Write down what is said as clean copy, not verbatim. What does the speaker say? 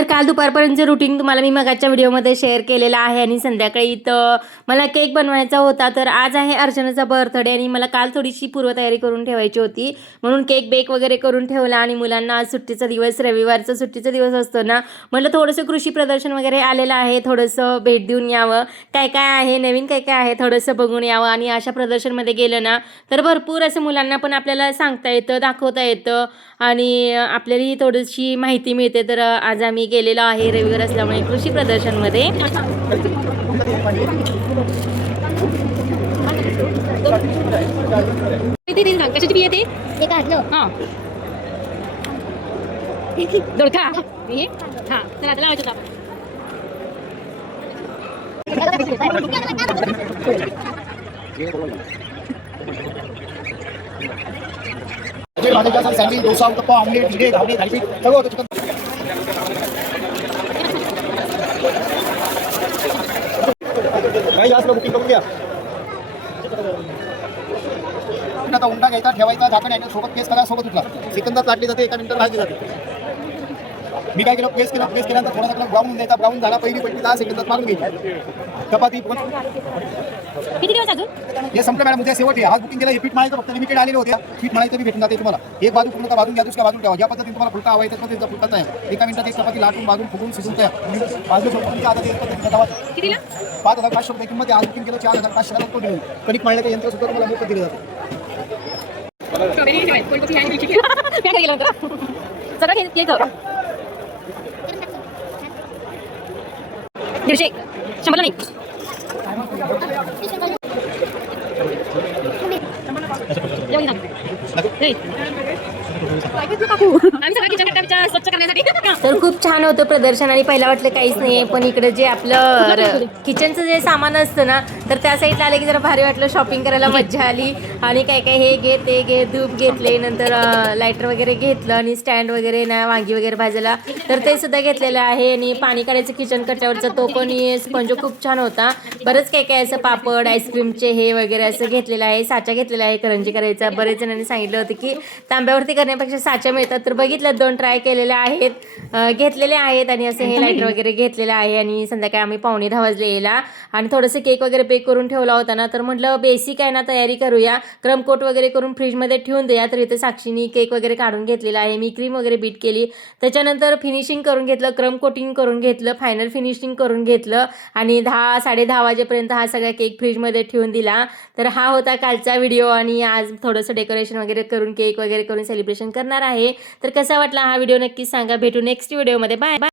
तर काल दुपारपर्यंतचं रुटीन तुम्हाला मी मगाच्या व्हिडिओमध्ये शेअर केलेलं आहे आणि संध्याकाळी तर मला केक बनवायचा होता. तर आज आहे अर्चनाचा बर्थडे आणि मला काल थोडीशी पूर्वतयारी करून ठेवायची होती, म्हणून केक बेक वगैरे करून ठेवला. आणि मुलांना आज सुट्टीचा दिवस, रविवारचा सुट्टीचा दिवस असतो ना, म्हटलं थोडंसं कृषी प्रदर्शन वगैरे आलेलं आहे, थोडंसं भेट देऊन यावं, काय काय आहे नवीन, काय काय आहे थोडंसं बघून यावं. आणि अशा प्रदर्शनमध्ये गेलं ना तर भरपूर असं मुलांना पण आपल्याला सांगता येतं, दाखवता येतं आणि आपल्यालाही थोडीशी माहिती मिळते. तर आज आम्ही गेलेलो आहे रविवार असल्यामुळे कृषी प्रदर्शनमध्ये. कशाची बी येते हां दोडका हां चला आता लावायचं सँडविच, डोसा, उत्तप्पा, ऑमलेट, इडली, धावणे, थालीपीठ सगळं होतं. चिकन जास्त बुकिंग करून द्या. आता उंडा घ्यायचा, ठेवायचा, झाकण आहे सोबत पेस्ट करा, सोबत उठला सेकंदात लाटली जाते, एका मिनिटात भाजली जाते. मी काय केलं, पेस्ट केल्यानंतर थोडासा ब्राऊन द्यायचा, ब्राऊन झाला पहिली पट्टी 10 सेकंदात मारून घ्यायची. चपाती किती दिवस अजून हे संपलं मॅडम, उद्या शेवट आहे. आज बुकिंग केलं, हे पीठ मळायचं फक्त लिमिटेड आलेलं होते. पीठ मळायचं बी भेटून जाते तुम्हाला. एक बाजू पूर्ण बाजून घ्या, दुसऱ्या बाजून ठेवा. ज्या पद्धतीने तुम्हाला फुलका हवा आहे त्या पद्धतीचा फुलका आहे. एका मिनिटात एक चपाती लाटून बाजून फुगून शिजून तयार. बाजू चपातीच्या आता ते पद्धतीचा 5,500 रुपये किंमत आहे. आज बुकिंग केलं 4,500 कोटी होईल. कणिक मळण्याचं यंत्र सुद्धा तुम्हाला मोफत दिलं जातं. दीडशे 100 नाही तर खूप छान होतं प्रदर्शन. आणि पहिला वाटलं काहीच नाही, पण इकडे जे आपलं किचनचं जे सामान असतं ना, तर त्या साईडला आले की जरा भारी वाटलं, शॉपिंग करायला मज्जा आली. आणि काय काय हे घे ते घे, धूप घेतले, नंतर लायटर वगैरे घेतलं आणि स्टँड वगैरे ना, वांगी वगैरे भाजायला तर ते सुद्धा घेतलेलं आहे. आणि पाणी काढायचं किचन कट्ट्यावरचा तो पण स्पंज खूप छान होता. बरंच काय काय असं पापड, आईस्क्रीमचे हे वगैरे असं घेतलेलं आहे. साचा घेतलेला आहे करंजी करायचा. बरेच जणांनी सांगितलं होतं की तांब्यावरती करण्यापेक्षा साचा मिळतात, तर बघितलं, 2 ट्राय केलेले आहेत, घेतलेले आहेत. आणि असं हे लायटर वगैरे घेतलेलं आहे. आणि संध्याकाळी आम्ही 9:15 वाजले यायला. आणि थोडंसं केक वगैरे बेक करून ठेवला होता ना, तर म्हटलं बेसिक आहे ना, तयारी करूया, क्रम कोट वगैरे करून फ्रीजमध्ये ठेवून द्या. तर इथं साक्षीनी केक वगैरे काढून घेतलेला आहे. मी क्रीम वगैरे बीट केली, त्याच्यानंतर फिनिशिंग करून घेतलं, क्रम कोटिंग करून घेतलं, फायनल फिनिशिंग करून घेतलं. आणि 10-10:30 वाजेपर्यंत हा सगळा केक फ्रीजमध्ये ठेवूून दिला. तर हा होता कालचा व्हिडिओ. आणि आज थोडंसं डेकोरेशन वगैरे करून केक वगैरे करून सेलिब्रेशन करणार आहे. तर कसा वाटला हा व्हिडिओ नक्कीच सांगा. भेटू नेक्स्ट व्हिडिओमध्ये. Bye bye.